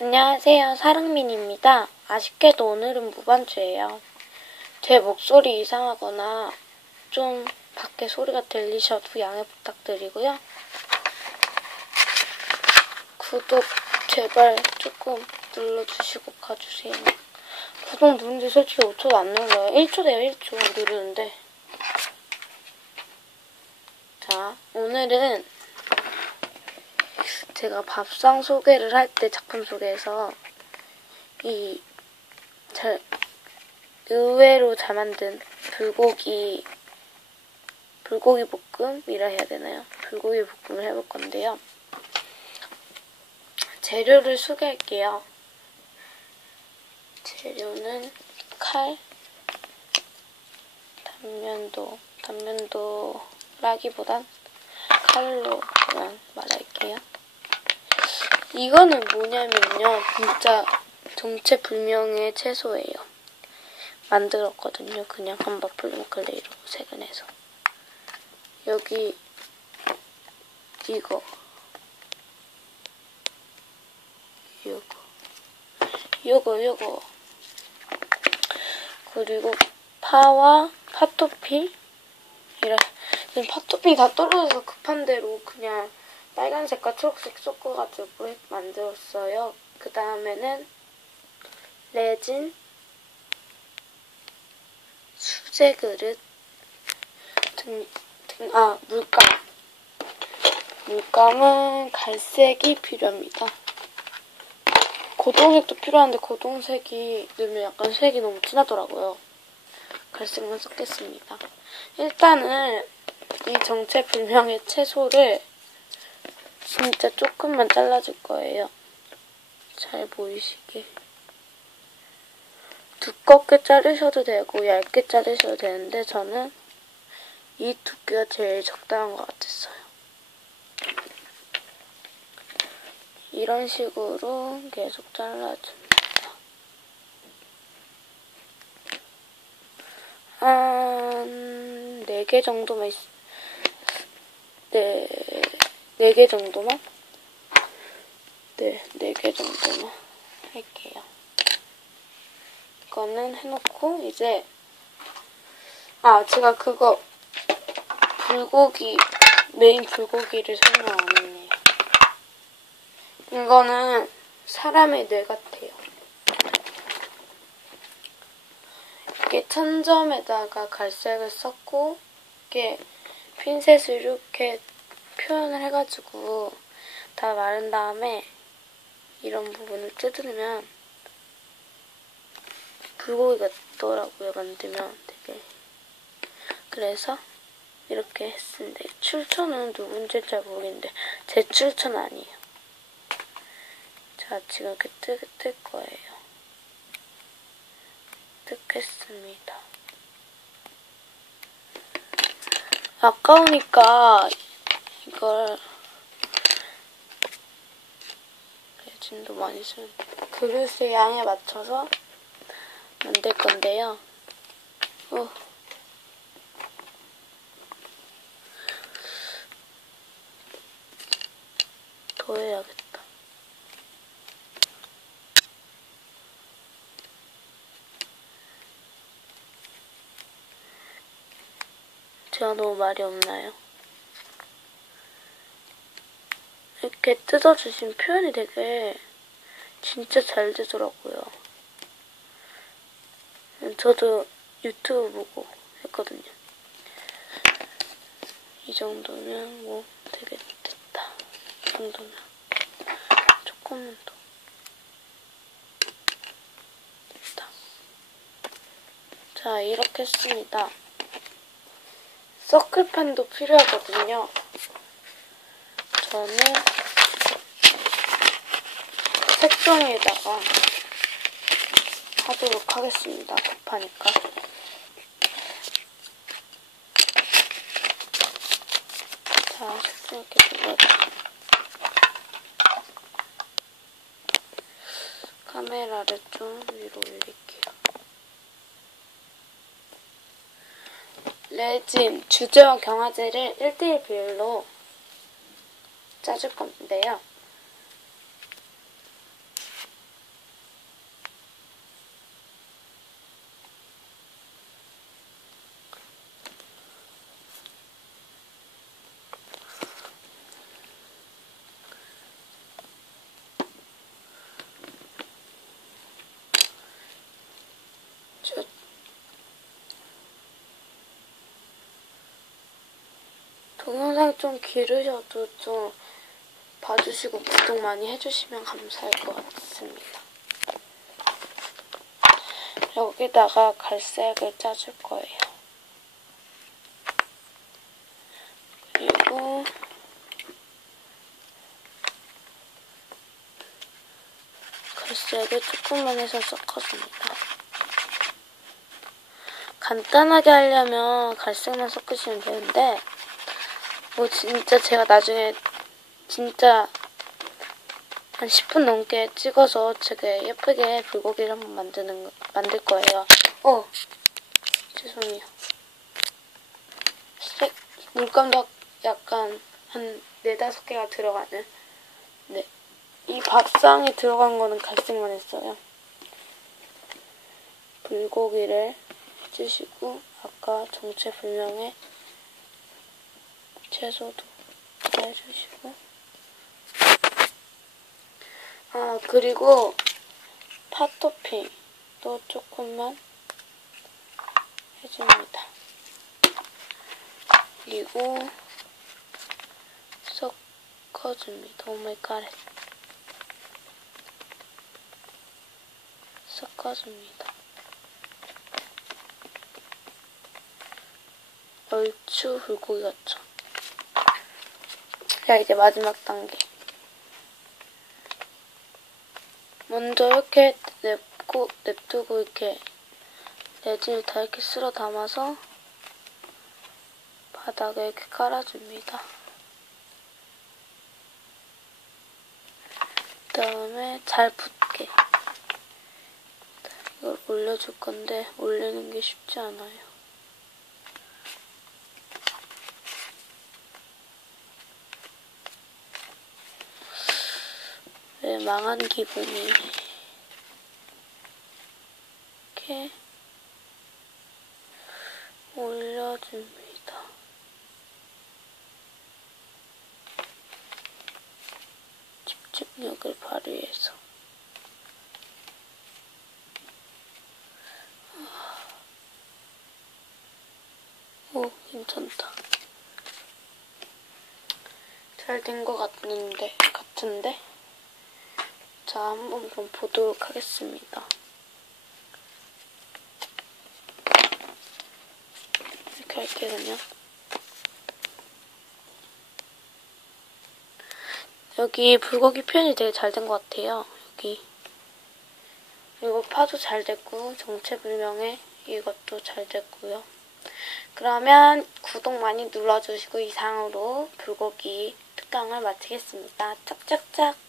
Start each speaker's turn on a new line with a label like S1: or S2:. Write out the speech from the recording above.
S1: 안녕하세요. 사랑민입니다. 아쉽게도 오늘은 무반주예요. 제 목소리 이상하거나 좀 밖에 소리가 들리셔도 양해 부탁드리고요. 구독 제발 조금 눌러주시고 가주세요. 구독 누른지 솔직히 5초도 안 눌러요. 1초 돼요, 1초 누르는데. 자, 오늘은 제가 밥상 소개를 할 때 작품 속에서 이 잘, 의외로 잘 만든 불고기 불고기 볶음이라 해야 되나요? 불고기 볶음을 해볼 건데요. 재료를 소개할게요. 재료는 칼, 단면도, 단면도 라기보단 칼로 그냥 말할게요. 이거는 뭐냐면요. 진짜 정체불명의 채소예요. 만들었거든요. 그냥 한바 플루클레이로 세근해서. 여기 이거 요거 요거 요거 그리고 파와 파토피 이런 파토피 다 떨어져서 급한 대로 그냥 빨간색과 초록색 섞어가지고 만들었어요. 그 다음에는 레진 수제 그릇 등, 등, 아 물감 물감은 갈색이 필요합니다. 고동색도 필요한데 고동색이 넣으면 약간 색이 너무 진하더라고요. 갈색만 섞겠습니다. 일단은 이 정체불명의 채소를 진짜 조금만 잘라줄 거예요. 잘 보이시게. 두껍게 자르셔도 되고 얇게 자르셔도 되는데 저는 이 두께가 제일 적당한 것 같았어요. 이런 식으로 계속 잘라줍니다. 한 4개 정도만 있... 네... 4개 정도만? 네, 4개 정도만 할게요. 이거는 해놓고 이제 아, 제가 그거 불고기 메인 불고기를 설명 안 했네요. 이거는 사람의 뇌 같아요. 이렇게 천점에다가 갈색을 썼고 이렇게 핀셋을 이렇게 표현을 해가지고 다 마른 다음에 이런 부분을 뜯으면 불고기 같더라고요 만들면 되게. 그래서 이렇게 했습니다. 출처는 누군지 잘 모르겠는데 제 출처는 아니에요. 자 지금 이렇게 뜯, 뜰 거예요. 뜯겠습니다. 아까우니까 이걸 레진도 많이 쓰는 그릇의 양에 맞춰서 만들 건데요. 어. 더 해야겠다. 제가 너무 말이 없나요? 이렇게 뜯어주신 표현이 되게 진짜 잘 되더라고요. 저도 유튜브 보고 했거든요. 이 정도면 뭐 되게 됐다. 이 정도면 조금만 더. 됐다. 자, 이렇게 했습니다. 서클판도 필요하거든요. 저는 색종이에다가 하도록 하겠습니다. 급하니까. 자, 색종 이렇게 눌러줘. 카메라를 좀 위로 올릴게요. 레진 주제와 경화제를 1대1 비율로 짜줄 건데요. 동영상이 좀 길으셔도 좀 봐주시고 구독 많이 해주시면 감사할 것 같습니다. 여기다가 갈색을 짜줄 거예요. 그리고 갈색을 조금만 해서 섞어줍니다. 간단하게 하려면 갈색만 섞으시면 되는데 뭐 진짜 제가 나중에 진짜 한 10분 넘게 찍어서 제가 예쁘게 불고기를 한번 만드는 거- 만들 거예요. 어 죄송해요. 색 물감도 약간 한 네다섯 개가 들어가는 네. 이 밥상에 들어간 거는 갈색만 했어요. 불고기를 해주시고 아까 정체불명의 채소도 해주시고 아 그리고 팥토핑도 조금만 해줍니다. 그리고 섞어줍니다. 오마이갓 섞어줍니다. 얼추 불고기 같죠? 자, 이제 마지막 단계. 먼저 이렇게 냅고, 냅두고 이렇게 레진을 다 이렇게 쓸어 담아서 바닥에 이렇게 깔아줍니다. 그 다음에 잘 붙게. 이걸 올려줄 건데 올리는 게 쉽지 않아요. 왜 망한 기분이 이렇게 올려줍니다. 집중력을 발휘해서 오, 괜찮다. 잘 된 것 같는데, 같은데? 자, 한번 그럼 보도록 하겠습니다. 이렇게 할게요, 그냥. 여기 불고기 표현이 되게 잘 된 것 같아요. 여기. 그리고 파도 잘 됐고, 정체불명의 이것도 잘 됐고요. 그러면 구독 많이 눌러주시고 이상으로 불고기 특강을 마치겠습니다. 짝짝짝!